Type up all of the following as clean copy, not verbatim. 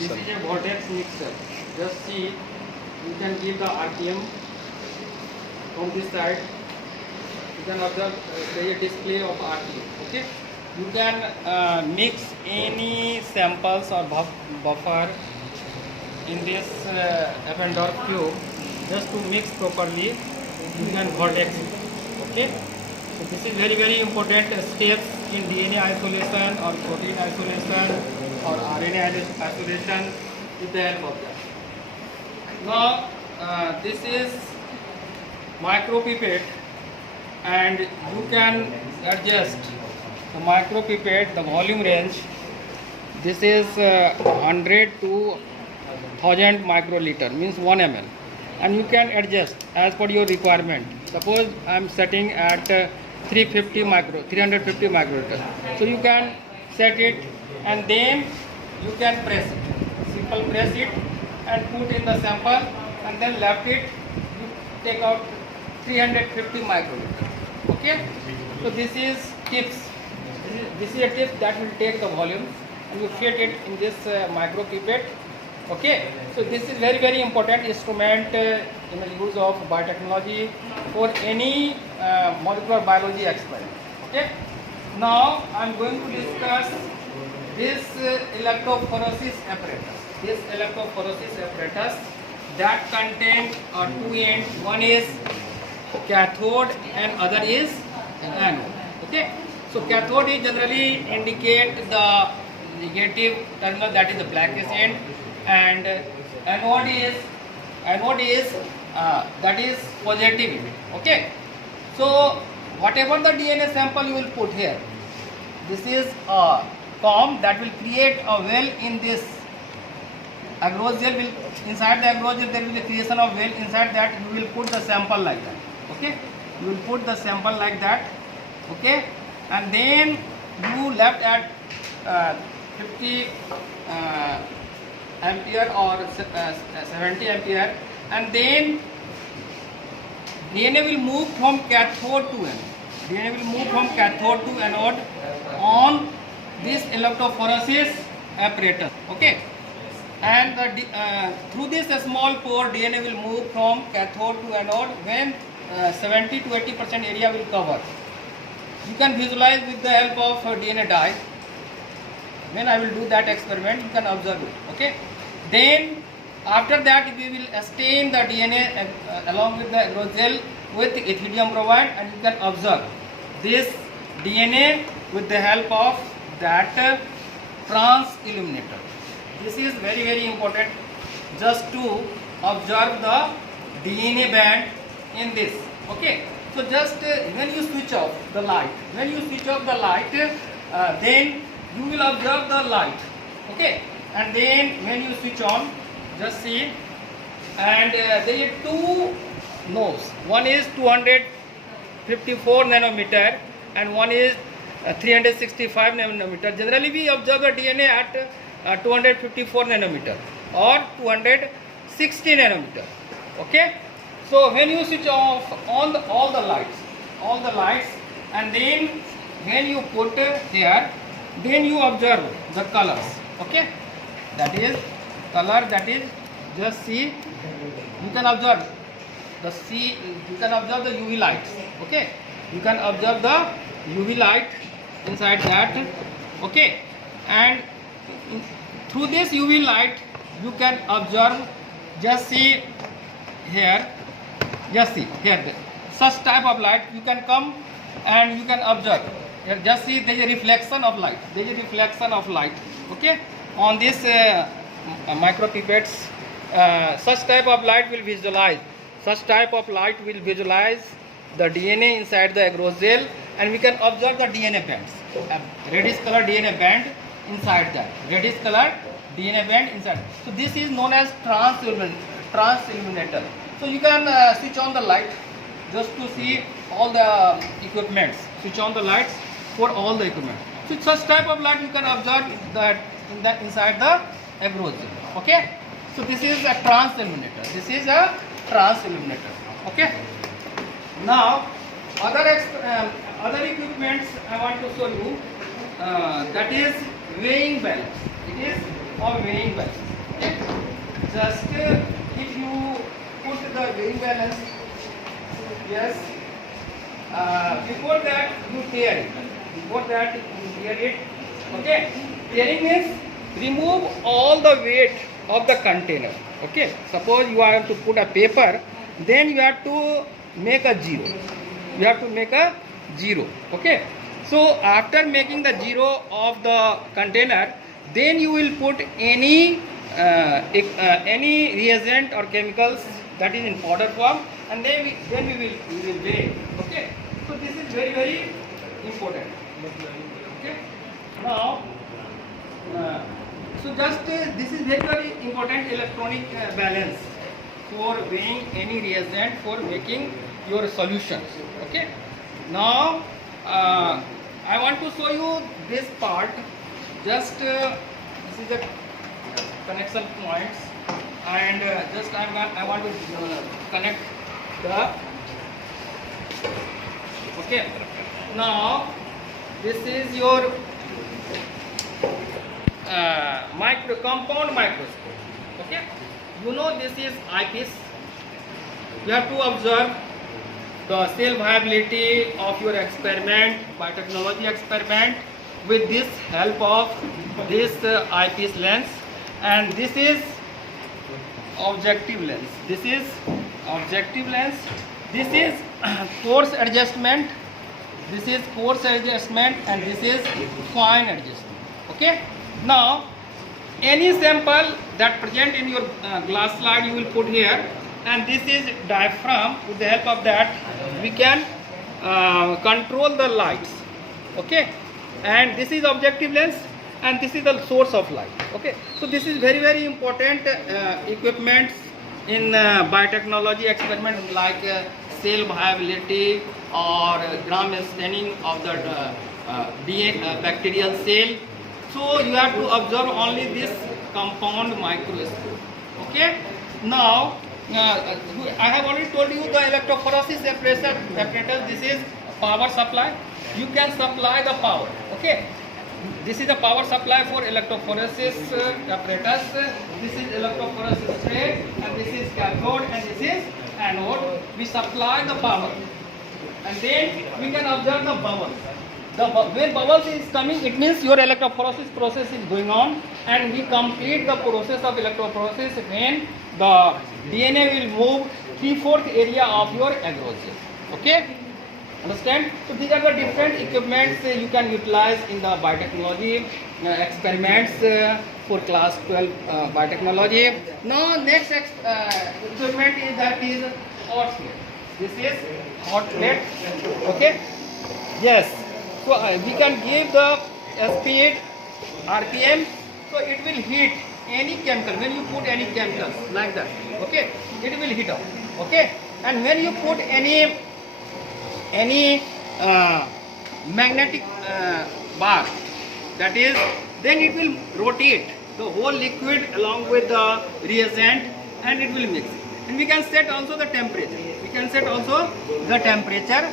This is a Vortex mixer. Just see, you can give the RPM from this side. You can observe there is a display of RPM. Okay. You can mix any samples or buffer in this Appendor cube. Just to mix properly, you can Vortex. Okay. So this is very important steps in DNA isolation or protein isolation or RNA isolation with the help of that. Now this is micropipette, and you can adjust the micropipette, the volume range. This is 100 to 1000 microliter, means 1 ml, and you can adjust as per your requirement. Suppose I am setting at 350 microliter, so you can set it and then you can press it, simple press it and put in the sample, and then left it, you take out 350 microliter. Okay, so this is tips. This is a tip that will take the volume and you fit it in this micropipette. Okay, so this is very important instrument in the use of biotechnology for any molecular biology experiment. Okay, now I am going to discuss this electrophoresis apparatus. This electrophoresis apparatus that contains two ends. One is cathode and other is anode. Okay, so cathode is generally indicate the negative terminal, that is the blackest end, and anode is that is positive end. Okay, so whatever the DNA sample you will put here, this is a comb that will create a well in this agarose gel. Will inside the agarose gel there will be the creation of well. Inside that you will put the sample like that. Okay, you will put the sample like that. Okay, and then you left at 50 ampere or 70 ampere, and then DNA will move from cathode to anode. DNA will move from cathode to anode on this electrophoresis apparatus. Okay, and through this small pore, DNA will move from cathode to anode when 70 to 80% area will cover. You can visualize with the help of DNA dye. When I will do that experiment, you can observe it. Okay, then after that we will stain the DNA along with the agarose gel with ethidium bromide, and you can observe this DNA with the help of that transilluminator. This is very important, just to observe the DNA band in this. Okay, so just when you switch off the light, then you will observe the light. Okay, and then when you switch on, just see, and there are two knobs. One is 254 nanometer and one is 365 nanometer. Generally we observe the DNA at 254 nanometer or 260 nanometer. Okay, so when you switch off all the lights, and then when you put here, then you observe the colors. Okay, that is color, that is, just see, you can observe the UV lights. Okay, you can observe the UV light inside that. Okay, and through this UV light you can observe, just see here, such type of light you can come and you can observe. Here, just see, there is a reflection of light. Okay, on this micropipettes, such type of light will visualize. The DNA inside the agarose gel, and we can observe the DNA bands, reddish color DNA band inside that. So this is known as transilluminator. So you can switch on the light just to see all the equipments. Switch on the lights for all the equipment. So such type of light you can observe that inside the agarose gel. Okay, so this is a transilluminator. Okay, now other equipments I want to show you, that is weighing balance. It is of weighing balance. Okay, just if you put the bearing balance, yes, before that you tear it. Before that you tear it. Okay, tearing means remove all the weight of the container. Okay, suppose you have to put a paper, then you have to make a zero. You have to make a zero. Okay, so after making the zero of the container, then you will put any reagent or chemicals that is in powder form, and then we will weigh. Okay, so this is very important. Okay, now so just this is very important electronic balance for weighing any reagent, for making your solutions. Okay, now I want to show you this part. Just this is the connection points, and just I want to connect the. Okay, now this is your compound microscope. Okay, you know this is eyepiece. You have to observe the cell viability of your experiment, biotechnology experiment, with this help of this eyepiece lens, and this is objective lens. This is objective lens. This is coarse adjustment. This is coarse adjustment, and this is fine adjustment. Okay. Now, any sample that present in your glass slide you will put here, and this is diaphragm. With the help of that, we can control the lights. Okay, and this is objective lens, and this is the source of light. Okay, so this is very important equipment in biotechnology experiment, like cell viability or gram staining of the DNA bacterial cell. So you have to observe only this compound microscope. Okay, now I have already told you the electrophoresis apparatus. This is power supply. You can supply the power. Okay, this is the power supply for electrophoresis apparatus. This is electrophoresis tray, and this is cathode, and this is anode. We supply the power, and then we can observe the bubbles. When bubbles is coming, it means your electrophoresis process is going on, and we complete the process of electrophoresis when the DNA will move 3/4 area of your agarose. Okay, understand? So these are the different equipments you can utilize in the biotechnology experiments for class 12 biotechnology. Now next equipment is hot plate. This is hot plate. Okay, yes. So we can give the speed RPM, so it will heat any chemical. When you put any chemicals like that, okay, it will heat up. Okay, and when you put any magnetic bar, that is, then it will rotate the whole liquid along with the reagent, and it will mix. And we can set also the temperature. We can set also the temperature.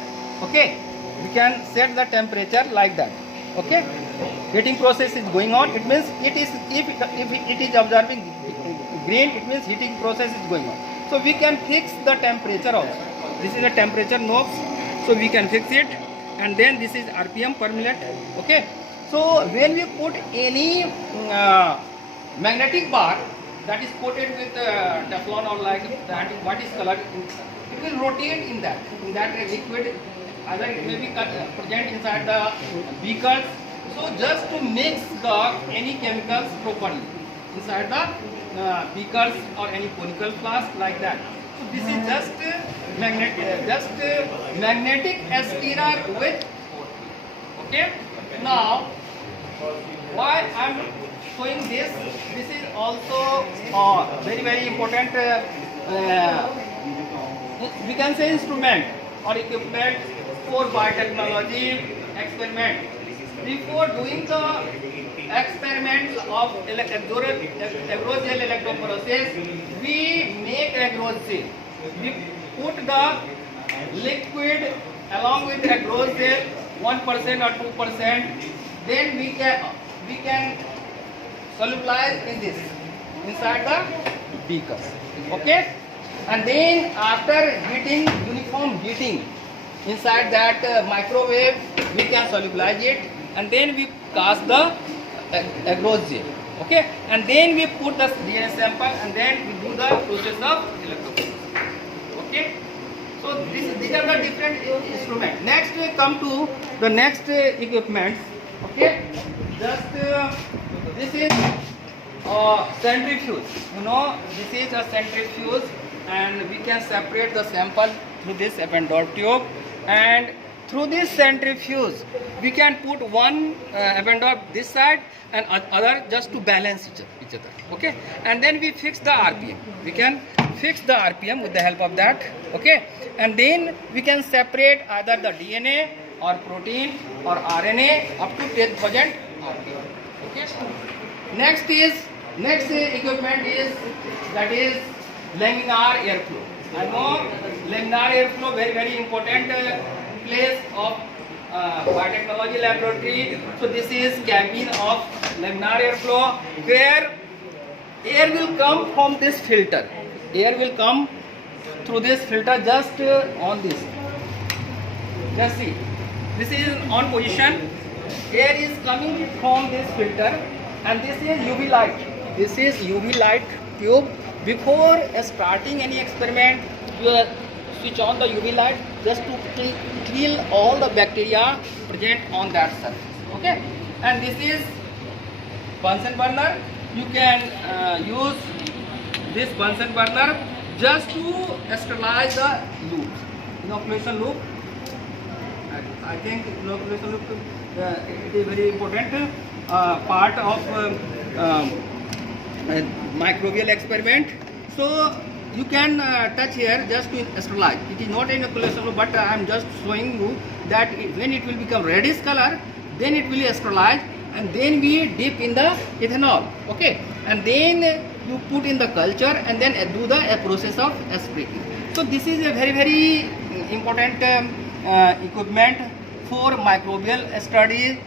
Okay, we can set the temperature like that. Okay, heating process is going on. It means it is, if it is observing green, it means heating process is going on. So we can fix the temperature also. This is a temperature knob, so we can fix it. And then this is RPM per minute. Okay, so when we put any magnetic bar that is coated with Teflon or like that, what is colored, it will rotate in that liquid. Either it may be present inside the beakers. So just to mix any chemicals properly inside the beakers or any conical flask like that. So this is just magnetic stirrer with. Okay. Now, why I am showing this? This is also very important. We can say instrument or equipment for biotechnology experiment. Before doing the experiment of agarose electrophoresis, we make agarose. We put the liquid along with agarose 1% or 2%. Then we can solubilize in this. inside the beakers. Okay, and then after heating, uniform heating inside that microwave, we can solubilize it, and then we cast the agarose gel. Okay, and then we put the DNA sample, and then we do the process of electrophoresis. Okay, so these are the different instruments. Next we come to the next equipment. Okay, just this is centrifuge. You know, this is a centrifuge, and we can separate the sample through this appendor tube, and through this centrifuge we can put one appendor this side and other just to balance each other. Okay, and then we fix the RPM. We can fix the RPM with the help of that. Okay, and then we can separate either the DNA or protein or RNA up to 10,000 RPM. Okay, next equipment is laminar airflow. I know laminar airflow very important place of biotechnology laboratory. So this is cabin of laminar airflow, where air will come from this filter. Air will come through this filter just on this. Just see, this is on position. Air is coming from this filter, and this is UV light. This is UV light tube. Before starting any experiment, you switch on the UV light just to kill all the bacteria present on that surface. Okay, and this is Bunsen burner. You can use this Bunsen burner just to sterilize the loop, inoculation loop. I think inoculation loop it is very important part of microbial experiment. So you can touch here just to sterilize. It is not an inoculation loop, but I am just showing you that when it will become reddish color, then it will sterilize, and then we dip in the ethanol. Okay, and then you put in the culture, and then do the process of aspirating. So this is a very important equipment for microbial studies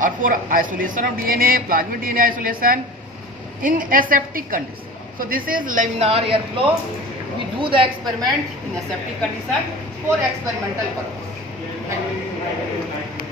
or for isolation of DNA, plasmid DNA isolation in aseptic condition. So this is laminar airflow. We do the experiment in aseptic condition for experimental purpose. Thank you.